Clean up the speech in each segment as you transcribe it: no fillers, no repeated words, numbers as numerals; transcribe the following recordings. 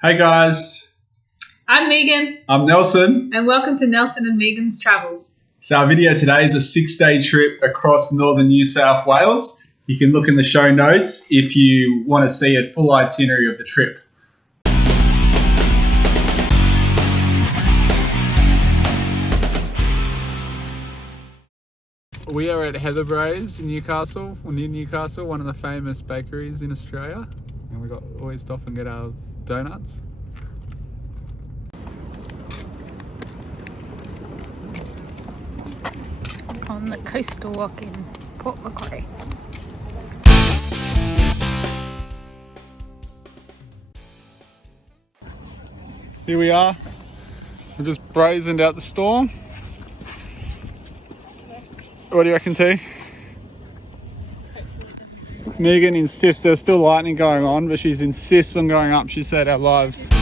Hey guys, I'm Megan. I'm Nelson. And welcome to Nelson and Megan's Travels. So our video today is a 6-day trip across northern New South Wales. You can look in the show notes if you want to see a full itinerary of the trip. We are at Heatherbrae's in Newcastle, or near Newcastle, one of the famous bakeries in Australia. And we always stop and get our donuts. On the coastal walk in Port Macquarie. Here we are. We've just brazened out the storm. What do you reckon, T? Megan insists there's still lightning going on, but she insists on going up. She saved our lives. The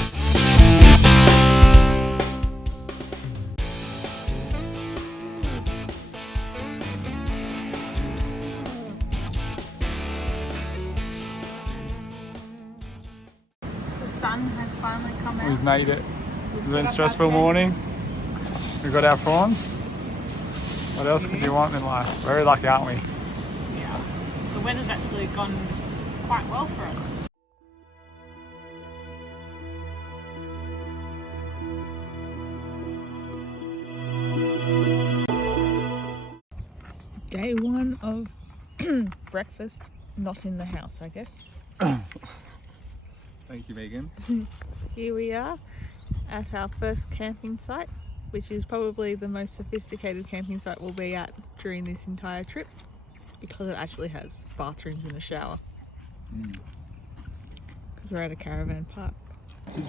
sun has finally come out. We've made it. It's been a stressful morning. We've got our prawns. What else could you want in life? Very lucky, aren't we? Yeah. The weather's actually gone quite well for us. Day one of breakfast, not in the house, I guess. Thank you, Megan. Here we are at our first camping site, which is probably the most sophisticated camping site we'll be at during this entire trip, because it actually has bathrooms and a shower. Because we're at a caravan park.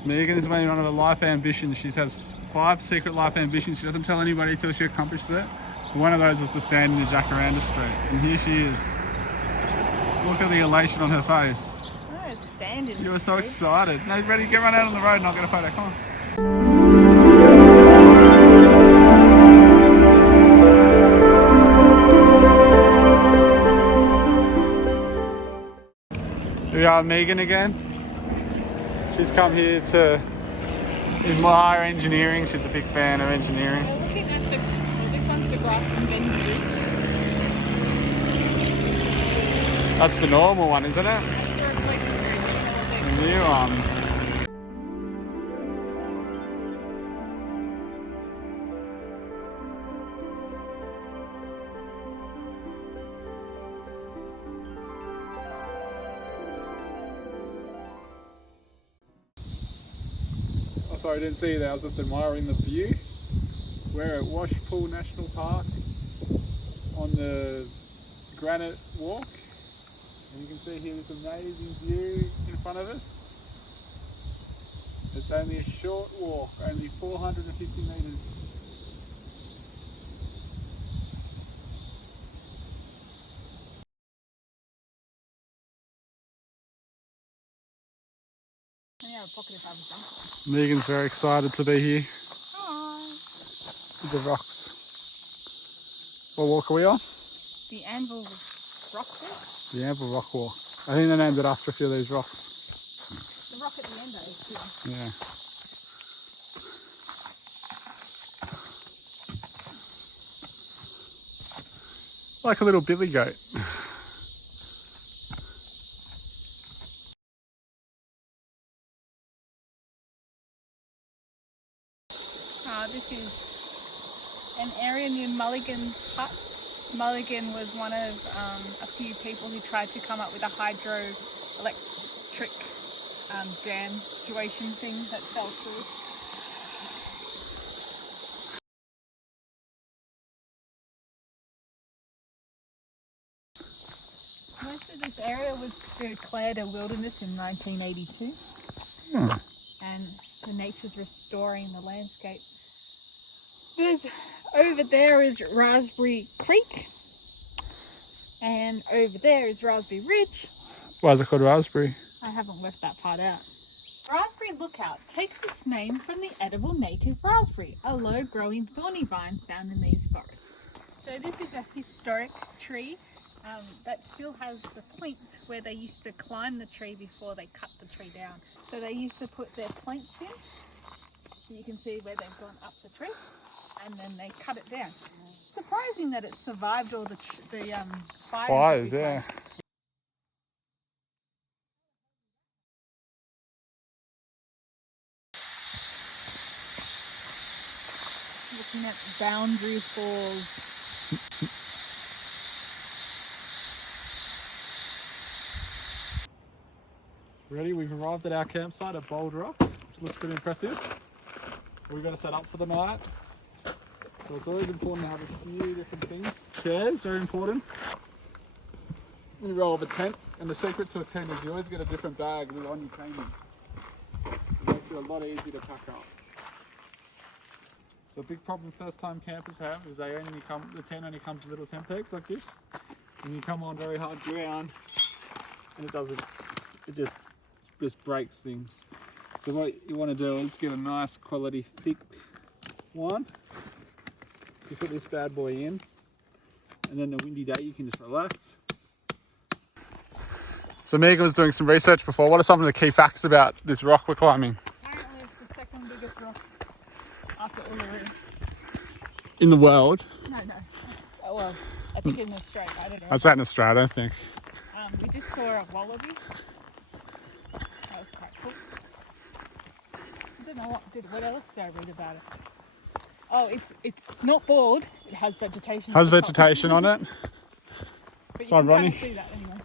Megan is one of her life ambitions. She has 5 secret life ambitions. She doesn't tell anybody until she accomplishes it. One of those was to stand in the Jackadgery Street, and here she is. Look at the elation on her face. Oh, it's standing. You were so excited. No, ready? Get run out on the road and I'll get a photo. Come on. Here we are, Megan again. She's come here to admire engineering. She's a big fan of engineering. We're looking at this one's the Grafton venue. That's the normal one, isn't it? That's the replacement venue. The new one. Oh, sorry, I didn't see you there. I was just admiring the view. We're at Washpool National Park on the Granite walk. And you can see here this amazing view in front of us. It's only a short walk, only 450 metres. Yeah, a pocket if I was done. Megan's very excited to be here. Hi. With the rocks. What walk are we on? The Anvil Rock Walk. The Anvil Rock Walk. I think they named it after a few of these rocks. The rock at the end, though. Yeah. Like a little billy goat. This is an area near Mulligan's hut. Mulligan was one of a few people who tried to come up with a hydroelectric dam situation thing that fell through. Most of this area was declared a wilderness in 1982, and the nature's restoring the landscape. Over there is Raspberry Creek, and over there is Raspberry Ridge. Why is it called raspberry? I haven't worked that part out. Raspberry Lookout takes its name from the edible native raspberry, a low-growing thorny vine found in these forests. So this is a historic tree that still has the points where they used to climb the tree before they cut the tree down. So they used to put their points in, so you can see where they've gone up the tree, and then they cut it down. Surprising that it survived all the fires. Yeah. Looking at Boundary Falls. Ready? We've arrived at our campsite at Bold Rock, which looks pretty impressive. We've got to set up for the night. So it's always important to have a few different things. Chairs, very important. You roll up a tent, and the secret to a tent is you always get a different bag with on your came in. It makes it a lot easier to pack up. So a big problem first time campers have is the tent only comes with little tent pegs like this. And you come on very hard ground and it just breaks things. So what you want to do is get a nice quality thick one. So you put this bad boy in, and then a windy day you can just relax. So Megan was doing some research before. What are some of the key facts about this rock we're climbing? Apparently it's the second biggest rock after Uluru. In the world? No. Oh, well, I think in Australia, I don't know. That's that in Australia, I think. We just saw a wallaby. That was quite cool. I don't know what else did I read about it. Oh, it's not bald. It has vegetation. Has vegetation on it. But So you can Ronnie. kind of see that anyway.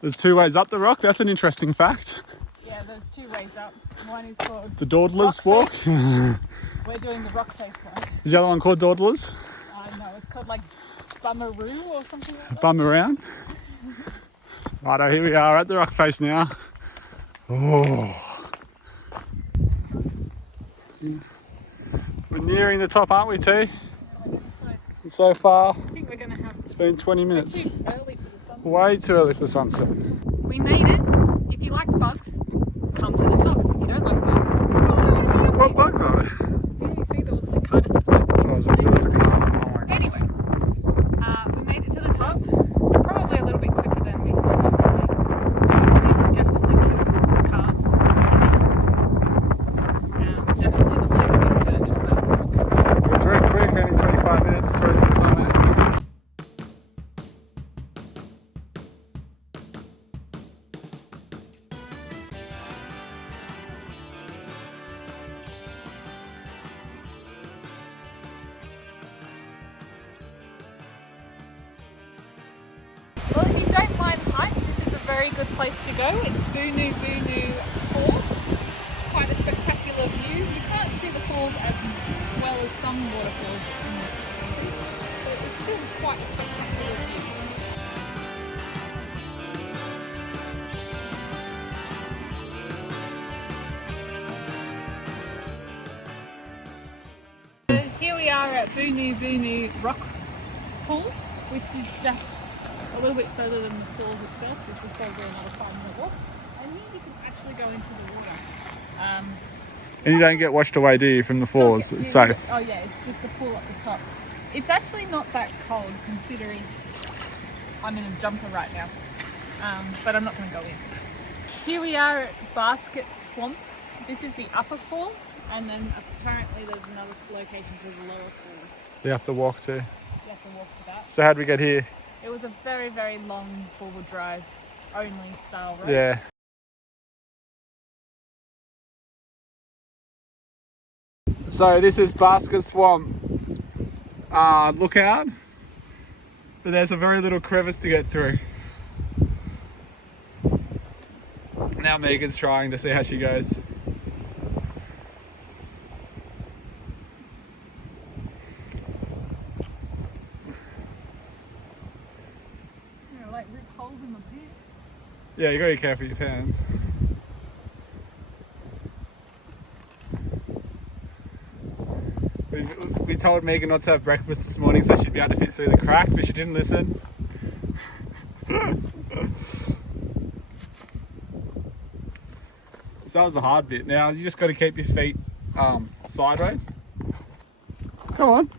There's two ways up the rock. That's an interesting fact. Yeah, there's two ways up. One is called The Dawdlers Walk. We're doing the rock face one. Is the other one called Dawdlers? No, it's called like Bummeroo or something like that. Bum around. Righto, here we are at the rock face now. Oh. We're nearing the top, aren't we, T? Yeah, we're getting close. And so far, I think we're going to have it's been 20 minutes. too early for the sun. Way too early for sunset. We made it. If you like bugs, come to the top. If you don't like bugs, What bugs are there? did you see the cicada? Oh, is it a cicada? Oh my God. Anyway, we made it to the top. Probably a little bit quicker than we thought it would be. Did definitely kill the calves. Definitely the legs get burnt from that walk. It was very quick, only 25 minutes towards the summit. Well, if you don't mind heights, this is a very good place to go. It's Boonoo Falls. It's quite a spectacular view. You can't see the falls as well as some waterfalls in the city, so it's still quite a spectacular view. So here we are at Boonoo Rock Pools, which is just a little bit further than the falls itself, which is probably another 5-minute walk. And here you can actually go into the water. And you don't get washed away, do you, from the falls? It's safe. Oh yeah, it's just the pool at the top. It's actually not that cold considering I'm in a jumper right now, but I'm not going to go in. Here we are at Basket Swamp. This is the upper falls, and then apparently there's another location for the lower falls. You have to walk to. You have to walk to that. So how'd we get here? It was a very, very long four-wheel drive only style road. Yeah. So this is Basket Swamp lookout, but there's a very little crevice to get through. Now Megan's trying to see how she goes. Like rip holes in the boot. Yeah, you gotta be careful with your pants. We told Megan not to have breakfast this morning so she'd be able to fit through the crack, but she didn't listen. So that was the hard bit. Now you just got to keep your feet sideways. Come on.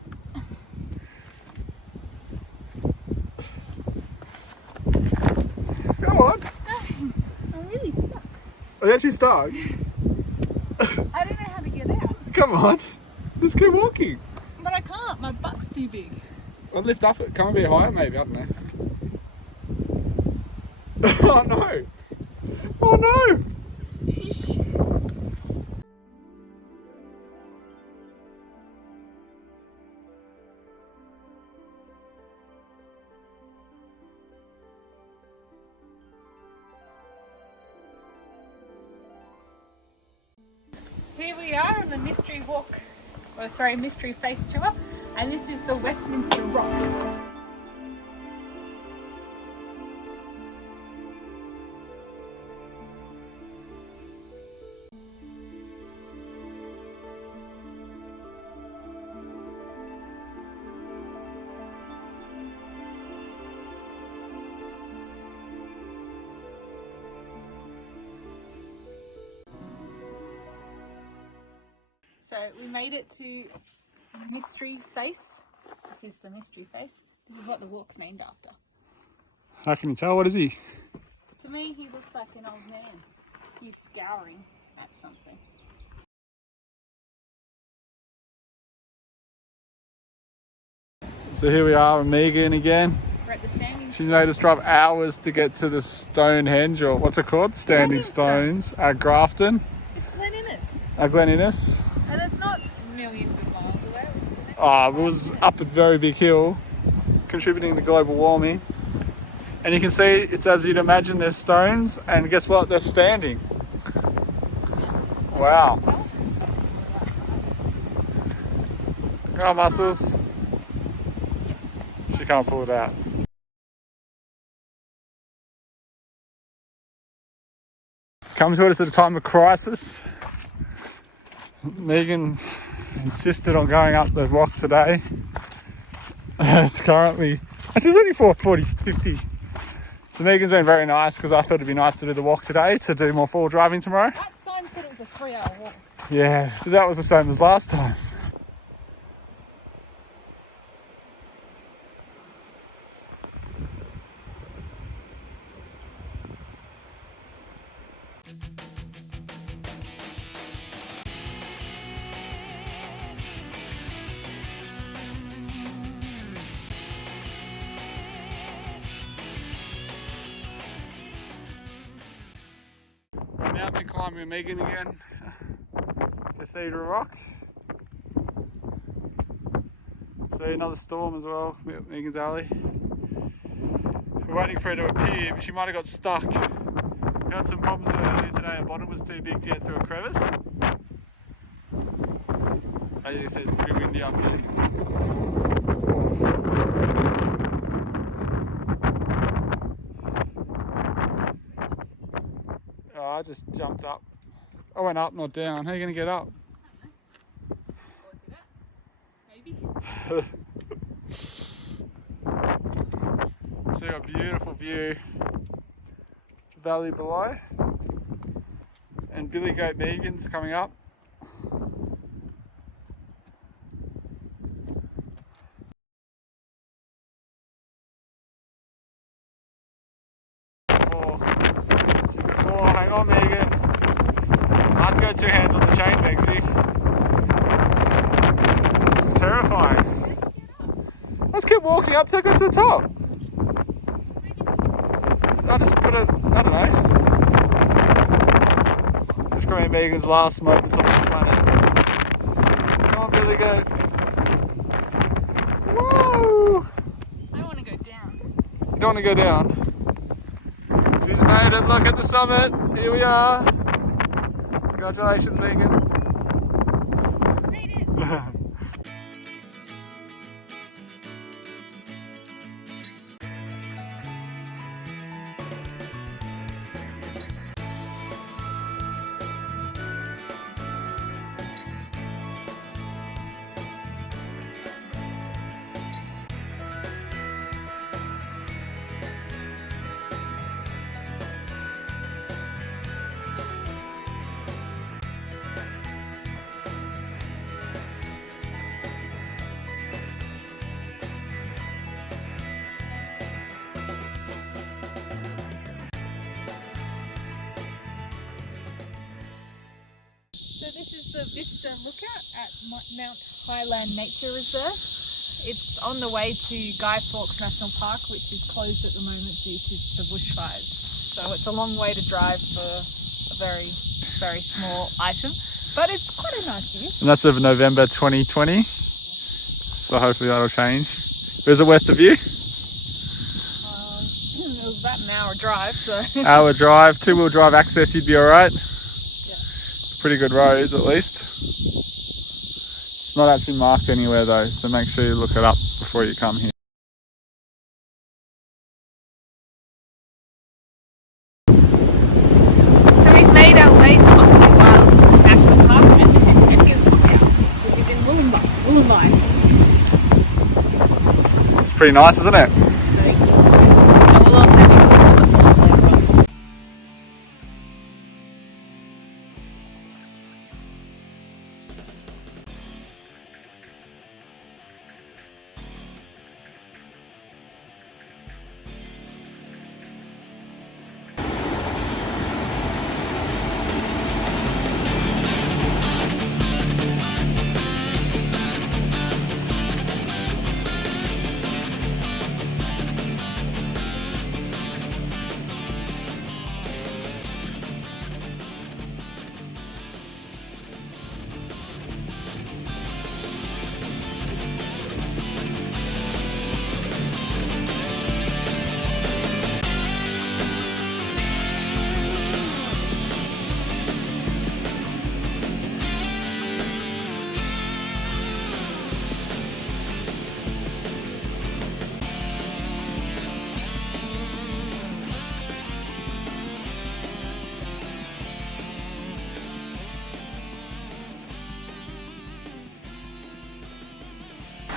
Are you actually stuck? I don't know how to get out. Come on. Just keep walking. But I can't. My butt's too big. Well, lift up it. Come a bit higher, maybe. I don't know. Oh no! Oh no! Here we are on the Mystery Walk, or sorry, Mystery Face Tour, and this is the Westminster Rock. So we made it to Mystery Face. This is the Mystery Face. This is what the walk's named after. How can you tell? What is he? To me, he looks like an old man. He's scouring at something. So here we are with Megan again. We're at the standing. She's made us drive hours to get to the Stonehenge, or what's it called? Standing Stones at Grafton. Glen Innes. At Glen Innes. And it's not millions of miles away. Oh, it was up a very big hill, contributing to global warming. And you can see it's as you'd imagine, there's stones, and guess what? They're standing. Wow. Go on, muscles. She can't pull it out. Come to us at a time of crisis. Megan insisted on going up the rock today. It's currently, it's only 4:50. So Megan's been very nice because I thought it'd be nice to do the walk today to do more full driving tomorrow. That sign said it was a 3-hour walk. Yeah, so that was the same as last time. Mountain climbing with Megan again. Cathedral Rock. See another storm as well, Megan's alley. We're waiting for her to appear, but she might have got stuck. We had some problems with her earlier today. Her bottom was too big to get through a crevice. As you can see, it's pretty windy up here. I just jumped up. I went up, not down. How are you going to get up? Maybe. See a beautiful view. The valley below. And Billy Goat Megan's coming up. Hang on, Megan. I'd go 2 hands on the chain, Megsy. This is terrifying. Let's keep walking up, take her to the top. I just put it, I don't know. It's going to be Megan's last moments on this planet. Come on, Billy Goat. Woo! I want to go down. You don't want to go down? She's made it, look at the summit. Here we are. Congratulations, Megan. Made it. is the Vista Lookout at Mount Highland Nature Reserve. It's on the way to Fawkes National Park, which is closed at the moment due to the bushfires. So it's a long way to drive for a very, very small item, but it's quite a nice view. And that's of November 2020, so hopefully that'll change. But is it worth the view? It was about an hour drive, so... Hour drive, two-wheel drive access, you'd be alright. Yeah. Pretty good roads at least. It's not actually marked anywhere though, so make sure you look it up before you come here. So we've made our way to Oxley Wilds National Park, and this is Edgar's Lookout, which is in Wollongong. It's pretty nice, isn't it? Very cool. And we'll also be looking at the falls later on.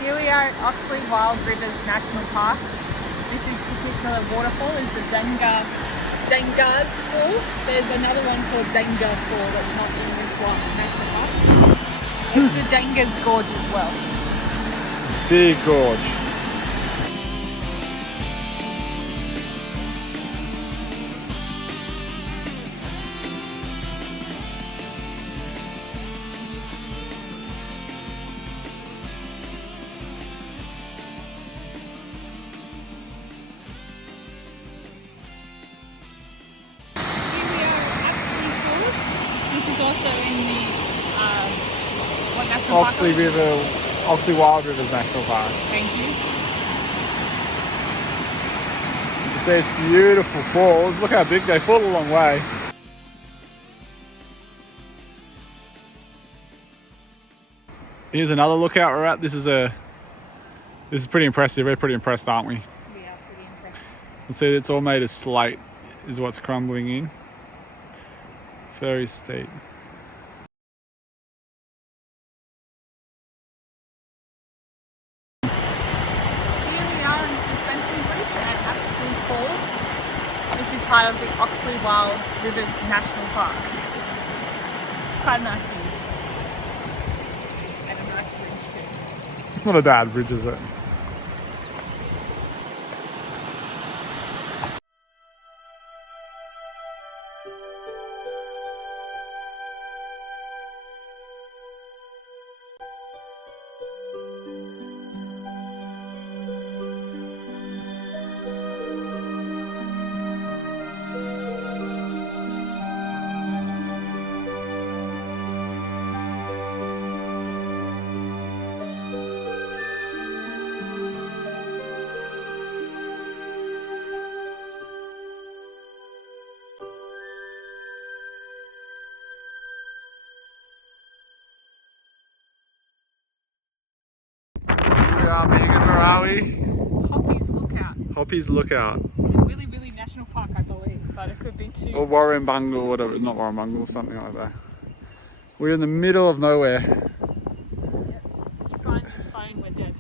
Here we are at Oxley Wild Rivers National Park. This is particular waterfall is the Dangar's Fall. There's another one called Dangar Fall that's not in this one national park. It's the Dangar's Gorge as well. Big gorge. This is also in the what national Oxley park? Oxley Wild Rivers National Park. Thank you. You see it's beautiful falls. Look how big they fall a long way. Here's another lookout we're at. This is pretty impressive. We're pretty impressed, aren't we? We are pretty impressed. You can see it's all made of slate is what's crumbling in. Very steep. Here we are on the suspension bridge at Oxley Falls. This is part of the Oxley Wild Rivers National Park. Quite a nice view. And a nice bridge too. It's not a bad bridge, is it? Megan, where are we? Hoppy's Lookout. Hoppy's Lookout. In Willy Willy National Park, I believe, but it could be too. Or Warrumbungle, or whatever. Not Warrumbungle, something like that. We're in the middle of nowhere. Yep. If you find this phone, we're dead.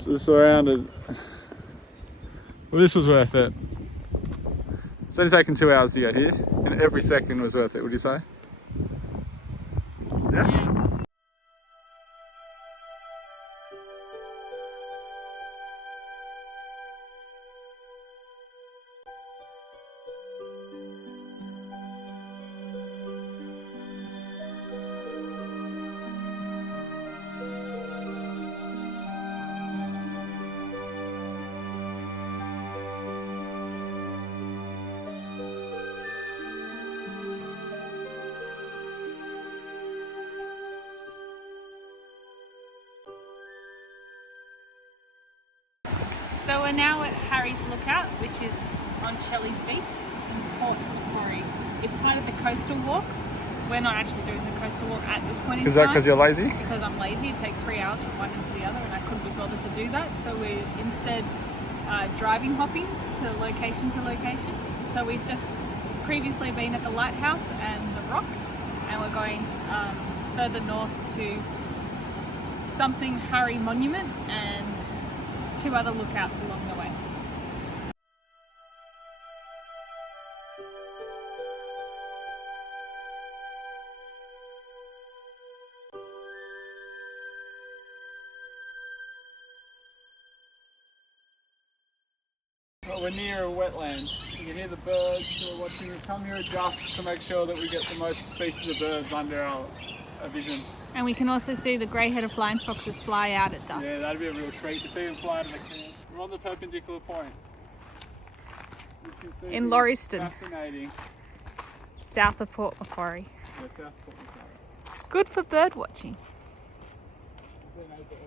So surrounded. Well, this was worth it. It's only taken 2 hours to get here, and every second was worth it, would you say? Yeah? Yeah. So we're now at Harry's Lookout, which is on Shelley's Beach in Port Macquarie. It's part of the coastal walk. We're not actually doing the coastal walk at this point in time. Is that because you're lazy? Because I'm lazy. It takes 3 hours from one end to the other, and I couldn't be bothered to do that. So we're instead driving hopping to location. So we've just previously been at the lighthouse and the rocks, and we're going further north to something Harry Monument and 2 other lookouts along the way. Well, we're near a wetland. You can hear the birds who are watching. We come here at dusk to make sure that we get the most species of birds under our vision. And we can also see the grey-headed flying foxes fly out at dusk. Yeah, that'd be a real treat to see them fly out of the camp. We're on the perpendicular point. You can see In Lauriston, fascinating. south of Port Macquarie. Yeah, south Port Macquarie. Good for bird watching. Is there no bird?